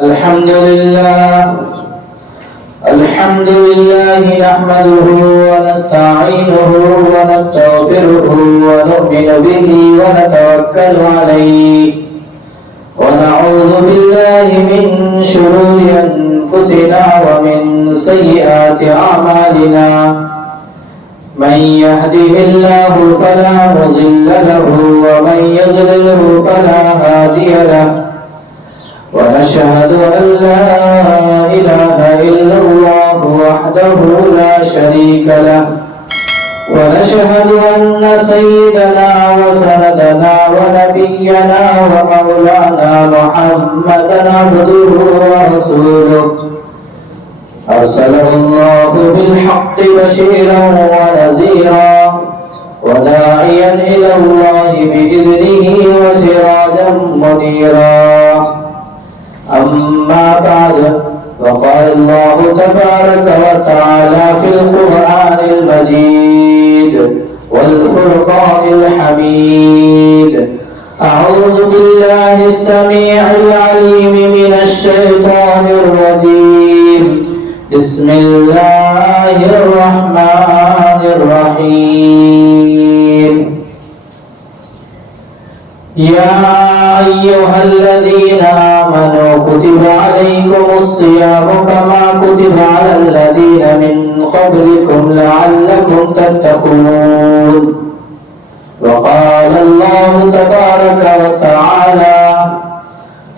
الحمد لله نحمده ونستعينه ونستغفره ونؤمن به ونتوكل عليه ونعوذ بالله من شرور أنفسنا ومن سيئات أعمالنا من يهده الله فلا مضل له ومن يضلله فلا هادي له ونشهد أن لا إله إلا الله وحده لا شريك له ونشهد أن سيدنا وسندنا ونبينا ومولانا محمدا عبده ورسوله أرسله الله بالحق بشيرا ونذيرا وداعيا إلى الله بإذنه وسراجا منيرا أما بعد وقال الله تبارك وتعالى في القرآن المجيد والفرقان الحميد أعوذ بالله السميع العليم من الشيطان الرجيم بسم الله الرحمن الرحيم يا أيها الذين آمنوا كتب عليكم الصيام كما كتب على الذين من قبلكم لعلكم تتقون وقال الله تبارك وتعالى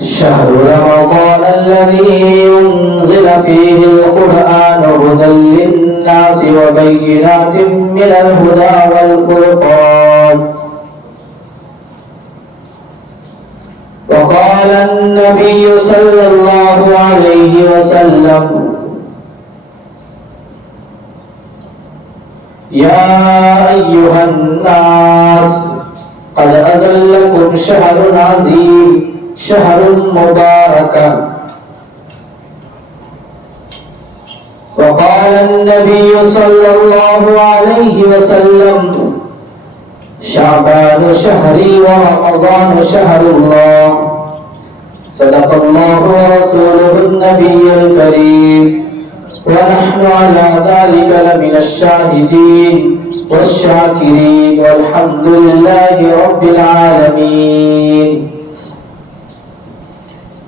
شهر رمضان الذي ينزل فيه القرآن هدى للناس وبينات من الهدى والفرقان وقال النبي صلى الله عليه وسلم يا أيها الناس قد أذلكم شهر عظيم شهر مبارك وقال النبي صلى الله عليه وسلم شعبان شهري ورمضان شهر الله صدق الله ورسوله النبي الكريم ونحن على ذلك لمن الشاهدين والشاكرين والحمد لله رب العالمین۔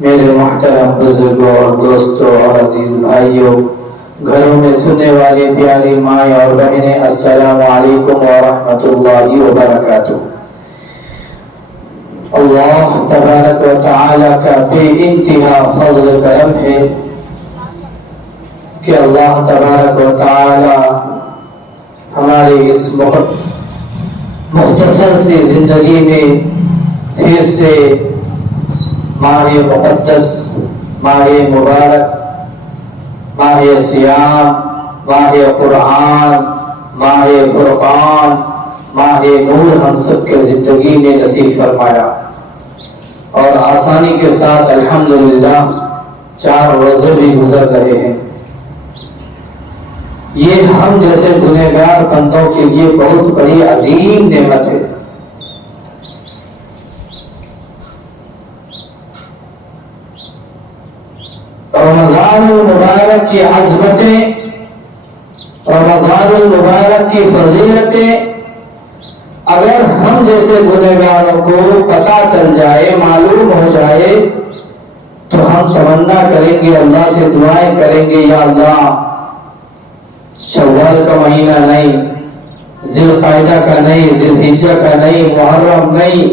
میرے محترم بزرگوں اور دوستوں اور عزیز بھائیوں، گھروں میں سننے والی پیاری مائیں اور بہنیں، السلام علیکم ورحمۃ اللہ وبرکاتہ۔ اللہ تبارک و تعالی کا بے انتہا فضل کرم ہے کہ اللہ تبارک و تعالی ہماری اس مختصر سی زندگی میں پھر سے ماہ مقدس، ماہ مبارک، ماہ سیام، ماہ قرآن، ماہ فرقان، ماہ نور ہم سب کے زندگی میں نصیب فرمایا، اور آسانی کے ساتھ الحمدللہ 4 روزے بھی گزر رہے ہیں۔ یہ ہم جیسے گنہگار بندوں کے لیے بہت بڑی عظیم نعمت ہے۔ رمضان المبارک کی عظمتیں، رمضان المبارک کی فضیلتیں اگر ہم جیسے گنہگاروں کو پتہ چل جائے، معلوم ہو جائے، تو ہم تمنا کریں گے، اللہ سے دعائیں کریں گے، یا اللہ شوال کا مہینہ نہیں، ذی القعدہ کا نہیں، ذی الحجہ کا نہیں، محرم نہیں،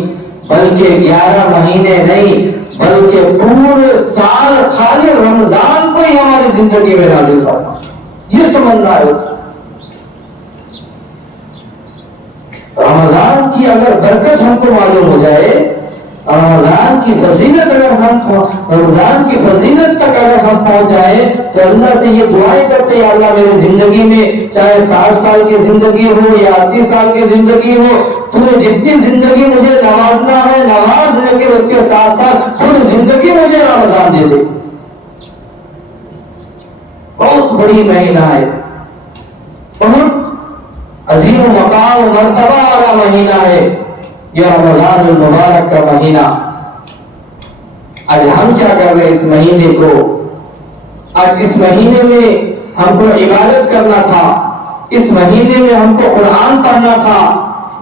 بلکہ 11 مہینے نہیں، بلکہ پورے سال خالی رمضان کو ہی ہماری زندگی میں نازل فرما، یہ تمنا ہے۔ رمضان کی اگر برکت ہم کو معلوم ہو جائے، رمضان کی فضیلت تک اگر ہم پہنچ جائیں، تو اللہ سے یہ دعائیں کرتے ہیں، اللہ میری زندگی میں چاہے 60 سال کی زندگی ہو یا 80 سال کی زندگی ہو، تو نے جتنی زندگی مجھے نوازنا ہے نواز، لیکن اس کے ساتھ ساتھ پوری زندگی مجھے رمضان دے دے۔ بہت بڑی مہینہ ہے، بہت عظیم و مقام و مرتبہ والا مہینہ ہے یہ رمضان المبارک کا مہینہ۔ آج ہم کیا کر رہے ہیں اس مہینے کو؟ آج اس مہینے میں ہم کو عبادت کرنا تھا، اس مہینے میں ہم کو قرآن پڑھنا تھا،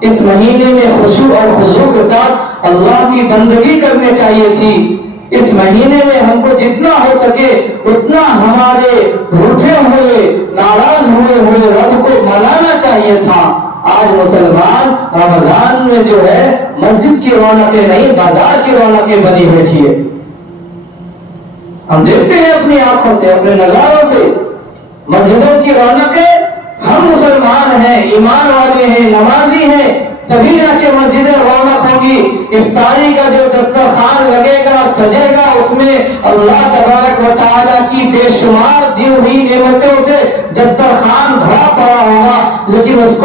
اس مہینے میں خشوع اور خضوع کے ساتھ اللہ کی بندگی کرنے چاہیے تھی۔ اس مہینے میں ہم کو جتنا ہو سکے اتنا ہمارے روٹھے ہوئے ناراض ہوئے رب کو منانا چاہیے تھا۔ آج مسلمان رمضان میں جو ہے مسجد کی رونقیں نہیں بازار کی رونقیں بنی بیٹھی ہے۔ ہم دیکھتے ہیں اپنی آنکھوں سے، اپنے نظاروں سے مسجدوں کی رونقیں۔ ہم مسلمان ہیں، ایمان والے ہیں، نمازی ہیں، تبھی جا کے مسجدیں رونق ہوگی۔ افطاری کا جو دسترخوان لگے گا سجے گا، اس میں اللہ تبارک و تعالیٰ کی بے شمار دی ہوئی نعمتوں سے دسترخوان بھرا پڑا ہوگا، لیکن اس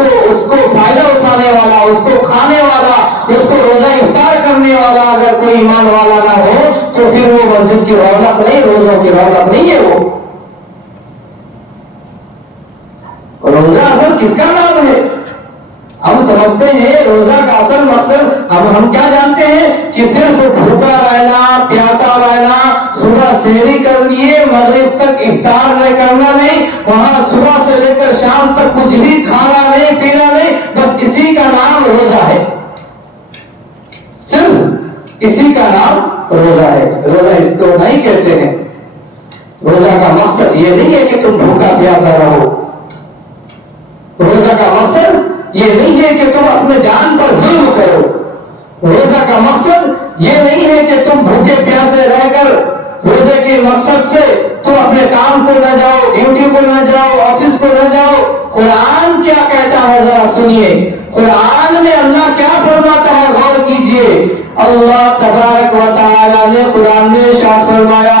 کو فائدہ اٹھانے والا، اس کو کھانے والا، اس کو روزہ افطار کرنے والا اگر کوئی ایمان والا نہ ہو تو پھر وہ مسجد کی رونق نہیں، روزوں کی رونق نہیں ہے۔ وہ روزہ اصل کس کا نام ہے؟ ہم سمجھتے ہیں روزہ کا اصل مقصد ہم کیا جانتے ہیں کہ صرف بھوکا رہنا، پیاسا رہنا، صبح سحری کر لیے مغرب تک افطار نہیں کرنا نہیں، وہاں صبح سے لے کر شام تک کچھ بھی کھانا نہیں پینا نہیں، بس اسی کا نام روزہ ہے، صرف اسی کا نام روزہ ہے۔ روزہ اس کو نہیں کہتے ہیں۔ روزہ کا مقصد یہ نہیں ہے کہ تم بھوکا پیاسا رہو، روزہ کا مقصد یہ نہیں ہے کہ تم اپنے جان پر ظلم کرو، روزہ کا مقصد یہ نہیں ہے کہ تم بھوکے پیاسے رہ کر روزے کے مقصد سے تم اپنے کام کو نہ جاؤ، ڈیوٹی کو نہ جاؤ، آفس کو نہ جاؤ۔ قرآن کیا کہتا ہے ذرا سنیے، قرآن میں اللہ کیا فرماتا ہے غور کیجئے۔ اللہ تبارک و تعالی نے قرآن میں ارشاد فرمایا،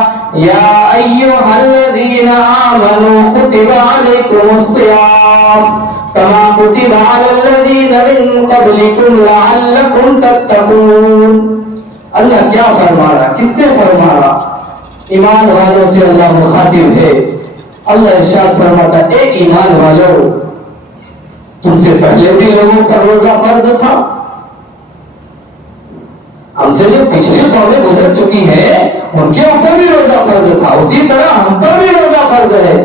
یا ایھا الذین آمنوا کتب علیکم الصیام کما کتب علی الذین من قبلکم لعلکم تتقون۔ اللہ کیا فرما رہا، کس سے فرما رہا؟ ایمان والوں سے اللہ مخاطب ہے۔ اللہ ارشاد فرماتا ہے، اے ایمان والو، تم سے پہلے بھی لوگوں پر روزہ فرض تھا، ہم سے جو پچھلی قومیں گزر چکی ہیں ان کے اوپر بھی روزہ فرض تھا، اسی طرح ہم پر بھی روزہ فرض ہے۔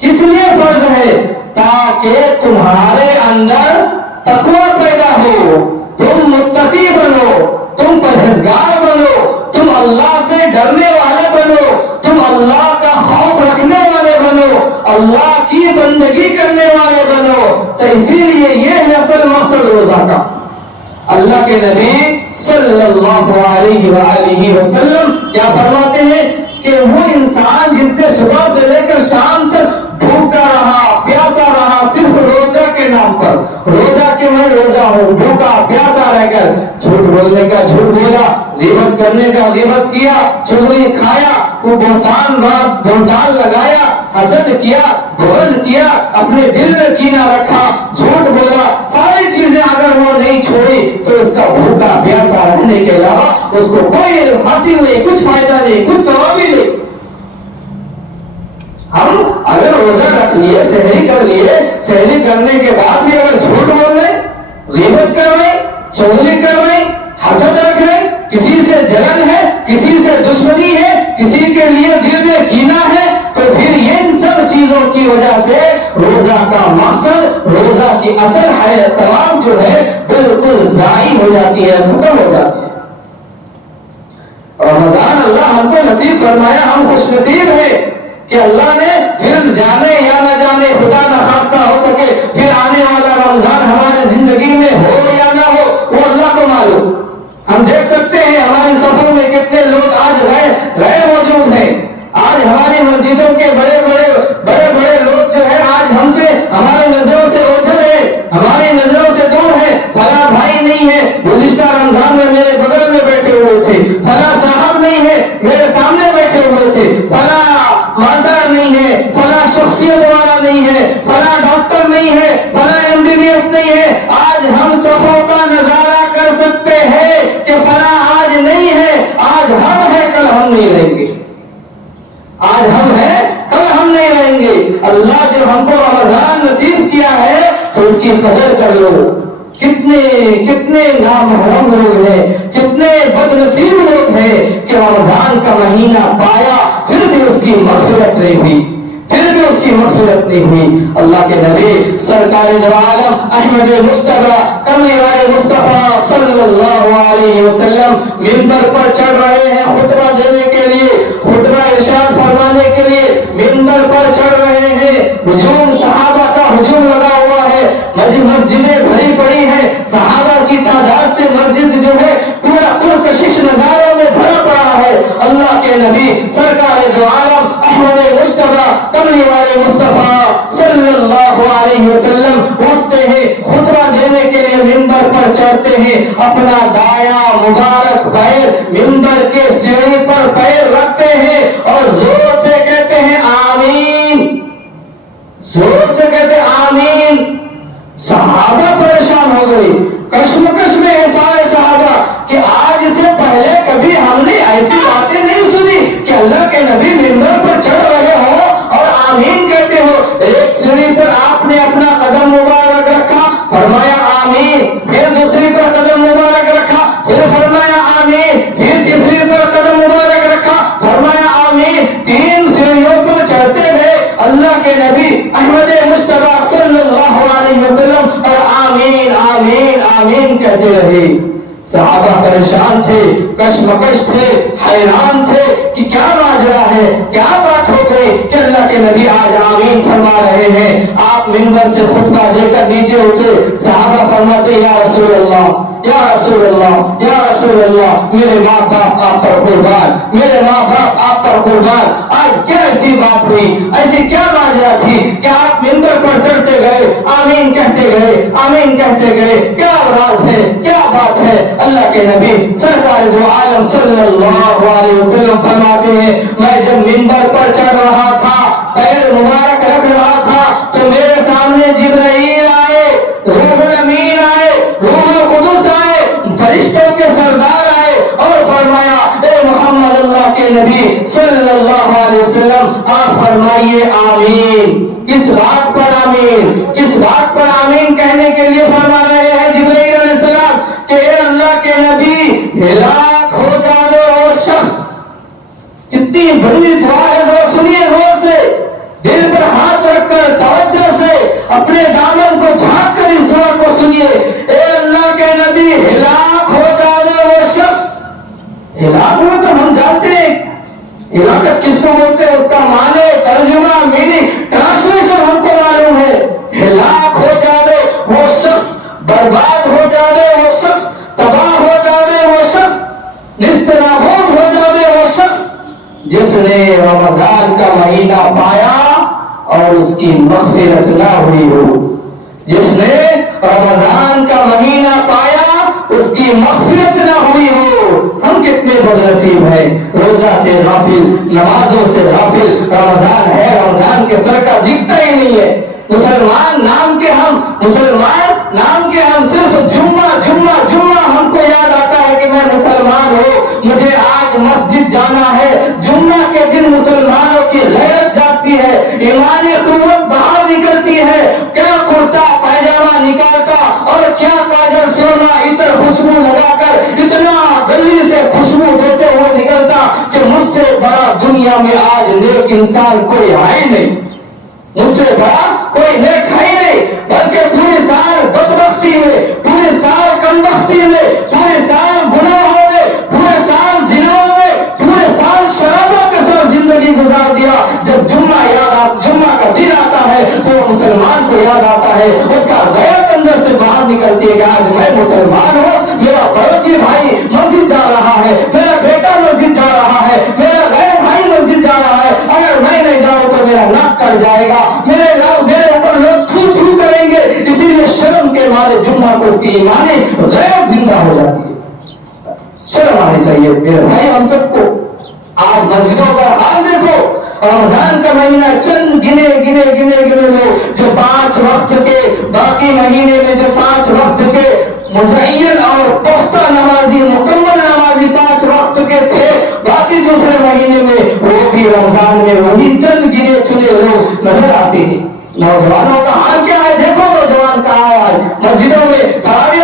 کس لیے فرض ہے؟ تاکہ تمہارے اندر تقوی پیدا ہو، تم متقی بنو، تم پرہیزگار بنو، تم اللہ سے ڈرنے والے بنو، تم اللہ کا خوف رکھنے والے بنو، اللہ کی بندگی کرنے والے بنو۔ تو اسی لیے یہ ہے اصل مقصد روزہ کا۔ اللہ کے نبی صلی اللہ علیہ وآلہ وسلم کیا فرماتے ہیں کہ وہ انسان جس نے صبح سے لے کر شام تک بھوکا رہا، پیاسا رہا، صرف روزہ کے نام پر، روزہ کہ میں روزہ ہوں، بھوکا پیاسا رہ کر جھوٹ بولنے کا جھوٹ بولا، غیبت کرنے کا غیبت کیا، چغلی کھایا، وہ بہتان لگایا، حسد کیا، بغض کیا، اپنے دل میں کینہ رکھا، جھوٹ بولا، ساری چیزیں اگر وہ نہیں چھوڑی تو اس کا بھوکا پیاسا رہنے کے علاوہ اس کو کوئی حاصل نہیں، کچھ فائدہ نہیں، کچھ ثواب ہی نہیں۔ ہم اگر روزہ رکھ لیے، سحری کر لیے، سحری کرنے کے بعد بھی اگر جھوٹ بول رہے، غیبت کر رہے، چغلی کر رہے، حسد رکھ رہے، کسی سے جلن ہے، کسی سے دشمنی ہے، کسی کے لیے دل میں کینہ ہے، تو پھر ان سب چیزوں کی وجہ سے روزہ کا مقصد، روزہ کی اصل ہے ثواب جو ہے بالکل ضائع ہو جاتی ہے، ختم ہو جاتی ہے۔ رمضان اللہ ہم کو نصیب فرمایا، ہم خوش نصیب ہیں کہ اللہ نے پھر جانے یا نہ جانے، خدا نہ خواستہ ہو سکے پھر آنے والا رمضان ہمارے زندگی میں ہو یا نہ ہو، وہ اللہ کو معلوم۔ ہم دیکھ سکتے ہیں ہماری صفوں میں کتنے لوگ آج غیر موجود ہیں۔ آج ہماری مسجدوں کے بڑے بڑے لوگ جو ہے آج ہم سے، ہماری نظروں سے اوجھل ہے، ہماری نظروں سے دور ہے۔ فلاں بھائی نہیں ہے، گزشتہ رمضان میں میرے بغل میں بیٹھے ہوئے تھے، فلاں صاحب نہیں ہے، میرے سامنے بیٹھے ہوئے تھے، فلاں مالدار نہیں ہے، فلاں شخصیت والا نہیں ہے، فلاں ڈاکٹر نہیں ہے، فلاں MBBS نہیں ہے۔ آج ہم صفوں کا نظارہ کر سکتے ہیں کہ فلاں آج نہیں ہے، آج ہم ہیں، کل ہم نہیں رہیں گے، آج ہم ہیں، کل ہم نہیں رہیں گے۔ اللہ جو ہم کو رمضان نصیب کیا ہے تو اس کی قدر کر لو۔ کتنے کتنے نامحرم لوگ ہیں، کتنے بدنصیب لوگ ہیں کہ رمضان کا مہینہ پایا پھر بھی اس کی مغفرت نہیں ہوئی، پھر بھی اس کی مغفرت نہیں ہوئی۔ اللہ کے نبی سرکار دو عالم احمد مصطفیٰ کملی والے مصطفیٰ صلی اللہ علیہ وسلم منبر پر چڑھ رہے ہیں خطبہ دینے کے لیے، خطبہ ارشاد فرمانے کے لیے منبر پر چڑھ رہے ہیں۔ ہجوم صحابہ کا ہجوم لگا ہوا ہے، مسجدیں بھری پڑی ہیں، صحابہ کی تعداد سے مسجد جو ہے پورا پرکشش نظاروں میں بھرا پڑا ہے۔ اللہ کے نبی سرکار دو عالم احمد مصطفیٰ کملی والے مصطفیٰ صلی اللہ علیہ وسلم اٹھتے ہیں، خطبہ دینے کے لیے منبر پر چڑھتے ہیں، اپنا دایاں مبارک پیر منبر کے سیڑھی پر پیر رکھتے ہیں اور زور سے کہتے ہیں آمین، زور سے کہتے ہیں آمین۔ صحابہ پریشان ہو گئی، کشمکش میں ہے سارے صحابہ کہ آج سے پہلے کبھی ہم نے ایسی باتیں نہیں سنی کہ اللہ کے نبی منبر پر چڑھ رہے ہو اور آمین کہتے ہو۔ ایک سیڑھی پر آپ نے اپنا قدم مبارک رکھا، فرمایا آمین، پھر دوسری پر قدم مبارک رکھا، پھر فرمایا آمین، پھر تیسری پر قدم مبارک رکھا، فرمایا آمین۔ تین سیڑھیوں پر چڑھتے گئے اللہ کے نبی احمد مصطفیٰ صلی اللہ علیہ وسلم اور آمین آمین آمین کہتے رہے۔ صحابہ پریشان تھے، کشمکش تھے، حیران تھے کہ کیا ماجرا ہے، کیا بات ہو گئی کہ اللہ کے نبی آج آمین فرما رہے ہیں۔ آپ منبر سے خطبہ دے کر نیچے اٹھے، صحابہ فرماتے یا رسول اللہ، یا رسول اللہ، یا رسول اللہ، میرے ماں باپ آپ پر قربان، میرے ماں باپ آپ پر قربان، آج کیا ایسی بات ہوئی، ایسی کیا ماجرا تھی کہ آپ منبر پر چڑھتے گئے، آمین کہتے گئے، آمین کہتے گئے، کیا راز ہے، کیا بات ہے؟ اللہ کے نبی سرکار دو عالم صلی اللہ علیہ وسلم فرماتے ہیں میں جب منبر پر چڑھ رہا تھا، پیر مبارک رکھ رہا تھا تو میرے سامنے جبرائیل آئے، روح الامین آئے، روح القدس آئے، فرشتوں کے سردار آئے اور فرمایا اے محمد اللہ کے نبی صلی اللہ علیہ وسلم آپ فرمائیے آمین۔ کس بات پر آمین؟ کس بات پر آمین کہنے کے لیے فرما رہے ہیں جبرائیل علیہ السلام کہ اے اللہ کے نبی ہلاک ہو جانے وہ شخص۔ کتنی بڑی دعا ہے، وہ سنیے غور سے، دل پر ہاتھ رکھ کر توجہ سے اپنے دامن کو جھانک کر اس دعا کو سنیے۔ اے اللہ کے نبی ہلاک ہو جانے وہ شخص۔ ہلاک ہوا تو ہم جانتے ہیں ہلاکت کس کو بولتے ہیں، اس کا معنی، ترجمہ، میننگ، ٹرانسلیشن ہم کو معلوم ہے۔ ہلاک ہو جانے وہ شخص، برباد ہو جانے وہ شخص، تباہ ہو جانے وہ شخص، نستنابود ہو جانے وہ شخص جس نے رمضان کا مہینہ پایا اور اس کی مغفرت نہ ہوئی ہو، جس نے رمضان کا مہینہ پایا اس کی مغفرت نہ ہوئی ہو۔ ہم کتنے بدنصیب ہیں، روزہ سے غافل، نمازوں سے غافل، رمضان ہے، رمضان کے سر کا دکھتا ہی نہیں ہے۔ مسلمان نام کے ہم، مسلمان نام کے ہم صرف جمعہ جمعہ جمعہ ہم کو یاد آتا ہے کہ میں مسلمان ہوں، مجھے آج مسجد جانا ہے۔ جمعہ کے دن مسلمانوں کی غیرت جاگتی ہے، ایمانی قوت باہر نکلتی ہے، کیا کرتا پائجامہ نکالتا اور کیا کاجل سرما عطر خوشبو لگا کر اتنا گلی سے خوشبو دیتے ہوئے نکلتا کہ مجھ سے بڑا دنیا میں آج نیک انسان کوئی ہے نہیں، مجھ سے بڑا کوئی نیک ہے نہیں، بلکہ پورے سال بدبختی میں، پورے سال کمبختی میں، پورے سال گناہوں میں، پورے سال زناؤں میں، پورے سال شرابوں کے ساتھ زندگی گزار دیا۔ جب جمعہ کا دن آتا ہے تو مسلمان کو یاد آتا ہے، اس کا غیرت اندر سے باہر نکلتی ہے کہ آج میں مسلمان ہوں، میرا پڑوسی بھائی مسجد جا رہا ہے، میرا بیٹا مسجد جا رہا ہے، میرا غیر بھائی مسجد جا رہا ہے، اگر میں نہیں جاؤں تو میرا ناک کٹ جائے گا، میرے اوپر لوگ تھو تھو کریں گے، اسی لیے شرم کے مارے جمعہ کو اس کی ایمانی غیرت زندہ ہو جاتی ہے۔ شرم آنی چاہیے میرے بھائی ہم سب کو۔ آج مسجدوں کا حال دیکھو، رمضان کا مہینہ چند گنے لوگ جو 5 وقت کے، باقی مہینے میں جو 5 وقت کے مزین اور پختہ نمازی، مکمل نمازی 5 وقت کے تھے، باقی دوسرے مہینے میں وہ بھی رمضان میں وہی چند گنے چنے لوگ نظر آتے ہیں۔ نوجوانوں کا حال کیا ہے دیکھو، نوجوان کہاں ہے آج مسجدوں میں تراویح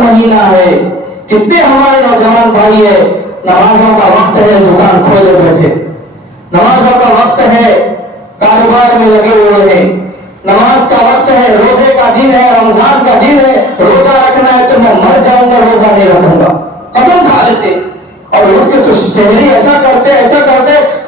مہینہ ہے. کتنے ہمارے نوجوان بھائی ہے نمازوں کا وقت ہے دکان کھولے بیٹھے، نمازوں کا وقت ہے کاروبار میں لگے ہوئے ہیں، نماز کا وقت ہے، روزے کا دن ہے، رمضان کا دن ہے، روزہ رکھنا ہے تو میں مر جاؤں گا روزہ نہیں رکھوں گا، قسم کھا لیتے. اور اٹھ کے تو سحری ایسا کرتے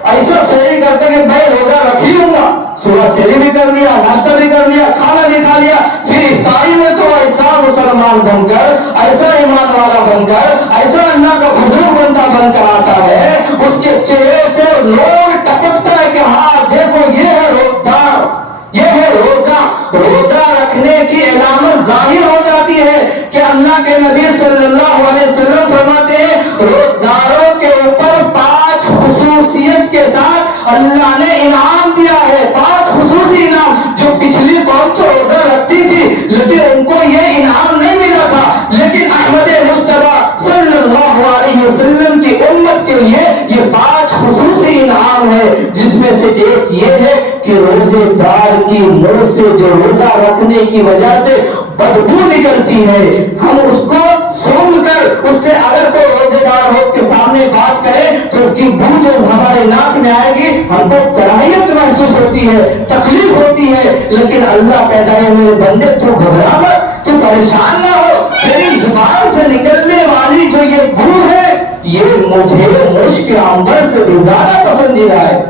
ایسا سحری کرتے کہ میں روزہ رکھ ہی لوں گا. صبح سحری بھی کر لیا، ناشتہ بھی کر لیا، کھانا بھی کھا لیا، پھر افطاری میں تو ایسا مسلمان بن کر، ایسا ایمان والا بن کر، ایسا اللہ کا بزرگ بندہ بن کر آتا ہے، اس کے چہرے سے نور ٹپکتا ہے کہ ہاں دیکھو یہ ہے روزدار، یہ ہے روزہ. روزہ رکھنے کی علامت ظاہر ہو جاتی ہے کہ اللہ کے نبی صلی اللہ علیہ وسلم فرماتے ہیں روزداروں کے اوپر 5 خصوصیت کے ساتھ اللہ نے انعام دیا ہے. 5 خصوصی انعام. جو پچھلی قوم تو روزہ رکھتی تھی لیکن ان کو یہ انعام نہیں ملا تھا، لیکن احمد مصطفیٰ صلی اللہ علیہ وسلم کی امت کے لیے یہ 5 خصوصی انعام ہے، جس میں سے ایک یہ ہے کہ روزے دار کی منہ سے جو روزہ رکھنے کی وجہ سے بدبو نکلتی ہے، ہم اس کو سونگھ کر اس سے اگر کوئی روزے دار ہو کے سامنے بات کرے تو اس کی بو جو ہمارے ناک میں آئے گی ہم کو کراہیت محسوس ہوتی ہے، تکلیف ہوتی ہے. لیکن اللہ کہتا ہے میرے بندے تو گھبرا مت، تو پریشان نہ ہو، میری زبان سے نکلنے والی جو یہ بو ہے یہ مجھے مشک عنبر سے بھی زیادہ پسندیدہ ہے،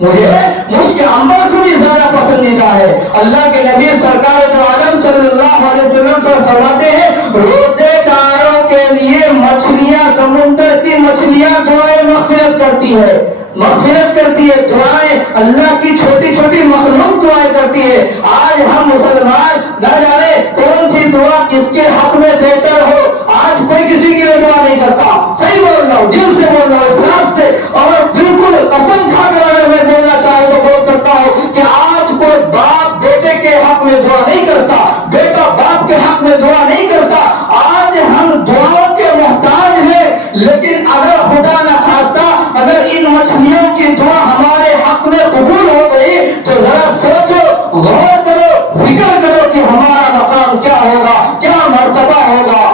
مجھے مشک عنبر سے بھی زیادہ پسندیدہ ہے. اللہ کے نبی سرکار دو عالم صلی اللہ علیہ وسلم فرماتے ہیں روزے داروں کے لیے مچھلیاں، سمندر کی مچھلیاں دعائیں مغفرت کرتی ہے، مغفرت کرتی ہے دعائیں، اللہ کی چھوٹی چھوٹی مخلوق دعائیں کرتی ہے. آج ہم مسلمان نہ جانے کون سی دعا کس کے حق میں بہتر ہو، آج کوئی کسی کے لیے دعا نہیں کرتا. صحیح بول رہا ہوں، دل سے بول رہا ہوں، اخلاص سے، اور بالکل قسم کھا کر اگر میں بولنا چاہے تو بول سکتا ہوں کہ آج کوئی باپ بیٹے کے حق میں دعا نہیں کرتا، بیٹا باپ کے حق میں دعا نہیں کرتا. آج ہم دعاؤں کے محتاج ہیں. لیکن اگر خدا نہ خواستہ اگر ان مچھلیوں کی دعا ہمارے حق میں قبول ہو گئی تو ذرا سوچو، غور کرو، فکر کرو کہ ہمارا مقام کیا ہوگا، کیا مرتبہ ہوگا.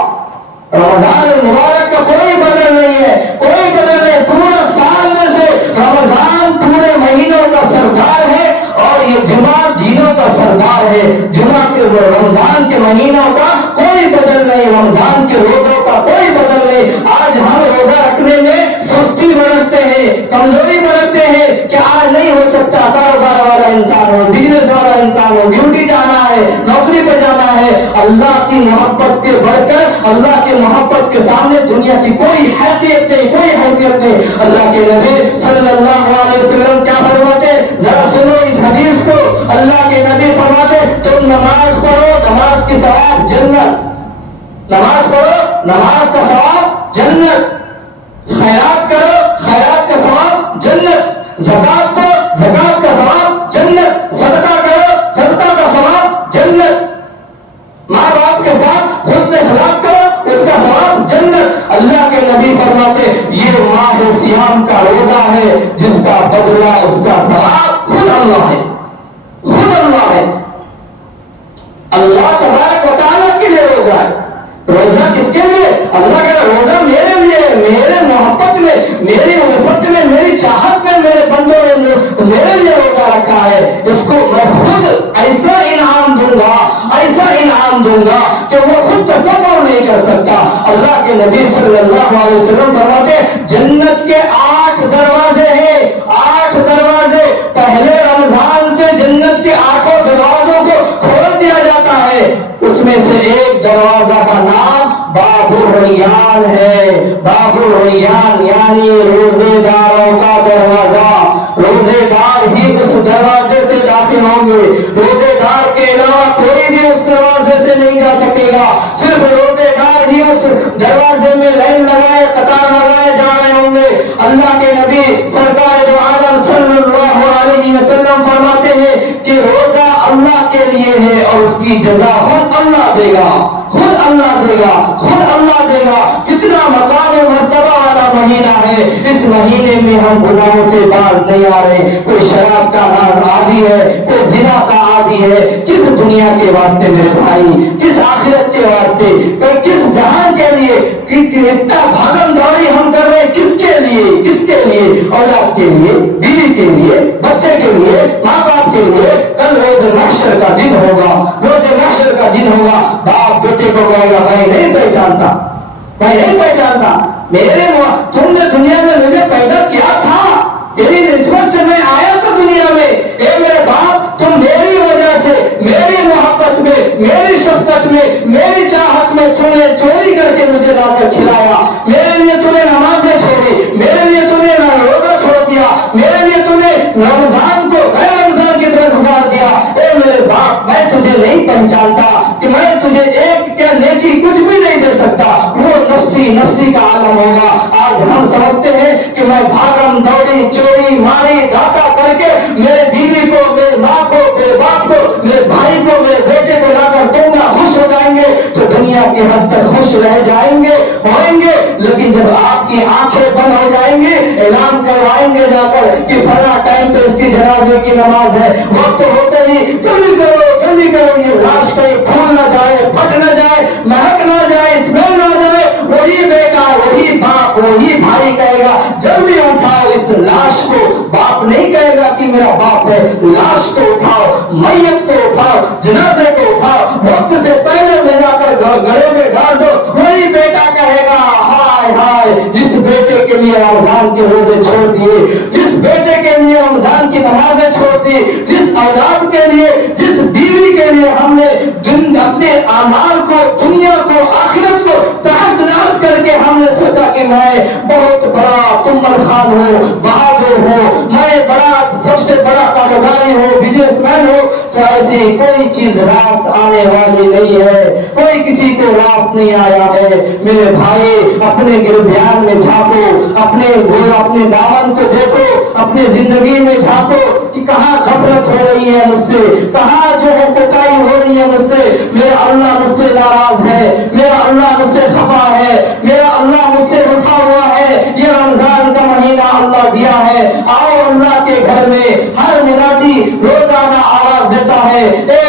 رمضان المبارک کا کوئی بدل نہیں ہے، کوئی بدل نہیں. پورا سال میں سے رمضان پورے مہینوں کا سردار ہے اور یہ جمعہ دینوں کا سردار ہے. جمعہ کے رمضان کے مہینوں کا کوئی بدل نہیں، رمضان کے روزوں کا کوئی بدل نہیں. آج ہم روزہ رکھنے میں سستی برتتے ہیں، کمزوری برتتے ہیں کہ آج نہیں ہو سکتا، کاروبار والا انسان ہو، بزنس والا انسان ہو، ڈیوٹی جانا ہے، نوکری پہ جانا ہے. اللہ کی محبت کے بڑھ کر اللہ کی محبت کے سامنے دنیا کی کوئی حیثیت نہیں، کوئی حیثیت نہیں. اللہ کے نبی صلی اللہ علیہ وسلم کیا فرماتے، ذرا سنو اس حدیث کو. اللہ کے نبی فرماتے تم نماز پڑھو، نماز کی ثواب جنت، نماز پڑھو، نماز کا ثواب جنت، خیرات کرو، خیرات کا ثواب جنت، زکات دو، زکات کا ثواب جنت، صدقہ کرو، صدقہ کا ثواب جنت، ماں باپ کے ساتھ حسن اخلاق کرو، اس کا ثواب جنت. اللہ کے نبی فرماتے یہ ماہ صیام کا روزہ ہے جس کا بدلہ، اس کا ثواب خود اللہ ہے، خود اللہ ہے. اللہ تبارک و تعالیٰ کے لیے روزہ ہے. روزہ کس کے لیے؟ اللہ کا روزہ میرے لیے، میرے محبت میں، میری الفت میں، میری چاہت میں میرے بندوں نے میرے لیے روزہ رکھا ہے. اس کو میں خود ایسا انعام دوں گا، ایسا انعام دوں گا کہ وہ خود تصور نہیں کر سکتا. اللہ کے نبی صلی اللہ علیہ وسلم فرماتے جنت کے 8 دروازے ہیں، 8 دروازے. پہلے رمضان سے جنت کے 8 دروازوں کو کھول دیا جاتا ہے. اس میں سے ایک دروازہ کا نام باب الریان ہے. باب الریان یعنی روزے داروں کا دروازہ. روزے دار ہی اس دروازے سے داخل ہوں گے، روزے دار کے علاوہ کوئی بھی اس دروازے سے نہیں جا سکے گا. صرف روزے دار ہی اس دروازے میں لائن لگائے، قطار لگائے جا رہے ہوں گے. اللہ کے نبی سرکار دو عالم صلی اللہ علیہ وسلم فرماتے ہیں کہ روزہ اللہ کے لیے ہے اور اس کی جزا خود اللہ دے گا، خود اللہ دے گا، خود اللہ دے گا. کتنا مقام و مرتبہ والا مہینہ ہے. اس مہینے میں ہم گناہوں سے باز نہیں آ رہے. کوئی شراب کا عادی ہے، کوئی زنا کا عادی ہے. کس دنیا کے واسطے میرے بھائی، کس آخرت کے کے واسطے، کس جہان کے لیے، اتنا بھاگم دوڑی ہم کر رہے ہیں کس کے لیے؟ کس کے لیے؟ اولاد کے لیے، بیوی کے لیے، بچے کے لیے، ماں باپ کے لیے. کل روز محشر کا دن ہوگا، روز محشر کا دن ہوگا. باپ بیٹے کو کہے گا میں نہیں پہچانتا، میں نہیں پہچانتا، تم نے دنیا میں مجھے پیدا کیا تھا، تیری نسبت سے میں آیا تو دنیا میں. اے میرے باپ، تم میری وجہ سے، میری محبت میں، میری شفقت میں، میری چاہت میں تم نے چوری کر کے مجھے لا کر کھلایا. میرے لیے تم نے نمازیں چھوڑی، میرے لیے تم نے روزہ چھوڑ دیا، میرے لیے تم نے رمضان کو غیر رمضان کی طرح گزار دیا. اے میرے باپ، میں تجھے نہیں پہچانتا کہ میں تجھے ایک کیا نیکی کچھ بھی نہیں دے سکتا. وہ نفسی نفسی کا عالم ہوگا. آج ہم سمجھتے ہیں کہ میں بھاگم دوڑی، چوری ماری ڈاکہ کر کے میرے بیوی کو، میرے ماں کو، میرے باپ کو، میرے بھائی کو، میرے بیٹے کو لا کر دوں گا، خوش ہو جائیں گے تو دنیا کی حد تک خوش رہ جائیں گے، ہوئیں گے. لیکن جب آپ کی آنکھیں بند ہو جائیں گی، اعلان کروائیں گے جا کر کہ فلاں ٹائم پہ اس کی جنازے کی نماز ہے، وقت ہوتے ہی جلدی کرو جلدی کرو، یہ لاش کہیں پھول نہ جائے، پھٹ نہ جائے، مہک نہ جائے، اسمیل نہ جائے. وہی بیٹا، وہی باپ، وہی بھائی کہے گا جلدی اٹھاؤ اس لاش کو. باپ نہیں کہے گا کہ میرا باپ ہے، لاش کو اٹھاؤ، میت کو اٹھاؤ، جنازے کو اٹھاؤ، وقت سے پہلے لے جا کر گھروں میں ڈال دو. وہی بیٹا کہے گا ہائے ہائے، جس بیٹے کے لیے رمضان کے روزے چھوڑ دیے، جس بیٹے کے لیے رمضان کی نمازیں چھوڑ دی، جس اولاد کے لیے، جس بیوی کے لیے ہم نے اپنے اعمال کو، دنیا کو، آخرت کو تحس نحس کر کے ہم نے سوچا کہ میں بہت بڑا تمل خان ہوں، بہادر ہوں، میں بڑا، سب سے بڑا کاروباری ہوں، بزنس مین ہوں. تو ایسی کوئی چیز راس آنے والی نہیں ہے، کوئی کسی کو راس نہیں آیا ہے. میرے بھائی، اپنے گربیان میں جھانکو، اپنے دامن کو دیکھو، اپنے زندگی میں جھانکو کہ کہاں غفلت ہو رہی ہے مجھ سے، کہاں جو ہے کوتاہی ہو رہی ہے مجھ سے. میرا اللہ مجھ سے ناراض ہے، میرا اللہ مجھ سے خفا ہے، میرا اللہ مجھ سے رٹھا ہوا ہے. یہ رمضان کا مہینہ اللہ دیا ہے. آؤ اللہ کے گھر میں ہر منادی روزانہ آواز دیتا ہے، اے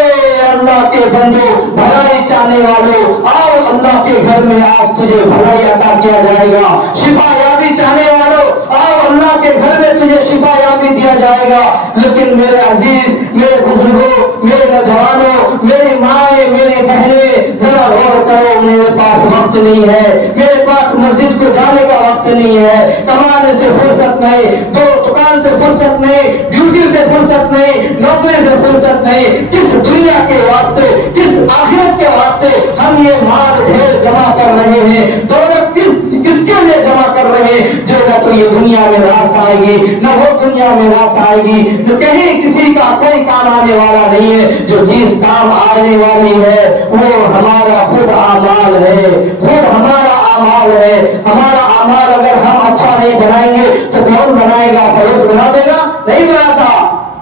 اللہ کے بندو، بھلائی چاہنے والوں، آؤ اللہ کے گھر میں، آج تجھے بھلائی عطا کیا جائے گا. شفا یابی چاہنے والوں، آؤ اللہ کے گھر میں، تجھے شفا یابی دیا جائے گا. لیکن میرے عزیز، میرے بزرگوں، میرے نوجوانوں، میری مائیں، میری بہنیں، ذرا غور کرو، میرے پاس وقت نہیں ہے، میرے پاس مسجد کو جانے کا وقت نہیں ہے، کمانے سے فرصت نہیں، دکان سے فرصت نہیں، ڈیوٹی سے فرصت نہیں، نوکری سے فرصت نہیں. کس دنیا کے واسطے، کس آخرت کے واسطے ہم یہ مال ڈھیر جمع کر رہے ہیں؟ دولت کس کے لیے جمع کر رہے ہیں؟ جو نہ تو یہ دنیا میں راس آئے گی، نہ وہ دنیا میں راس آئے گی، نہ کہیں کسی کا کوئی کام آنے والا نہیں ہے. جو چیز کام آنے والی ہے وہ ہمارا خود اعمال ہے، خود ہمارا اعمال ہے. ہمارا اعمال اگر ہم اچھا نہیں بنائیں گے تو کون بنائے گا؟ پڑوس بنا دے گا؟ نہیں بناتا.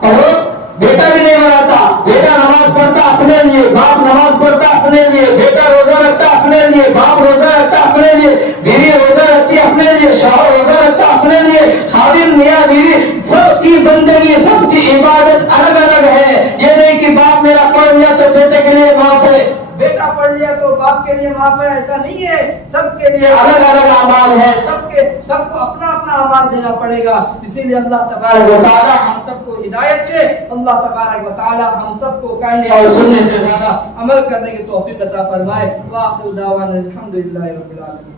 پڑوس بیٹا بھی نہیں بناتا. بیٹا نماز پڑھتا اپنے لیے، باپ نماز پڑھتا اپنے لیے، بیٹا روزہ رکھتا اپنے لیے، باپ روزہ رکھتا اپنے لیے، بیوی روزہ رکھتی اپنے لیے، شوہر روزہ رکھتا اپنے لیے، خادم میاں بیوی، سب کی بندگی، سب کی عبادت الگ الگ ہے. یہ نہیں کہ باپ میرا پڑھ لیا تو بیٹے کے لیے معاف ہے، بیٹا پڑھ لیا تو باپ کے لیے معاف ہے، ایسا نہیں ہے. سب کے لیے الگ الگ اعمال ہے، سب کو اپنا اپنا اعمال دینا پڑے گا. اسی لیے اللہ تبارک و تعالی ہم سب کو ہدایت دے. اللہ تبارک و تعالی ہم سب کو کہنے اور سننے سے زیادہ عمل کرنے کی توفیق عطا فرمائے. وآخر دعوانا الحمدللہ رب العالمین.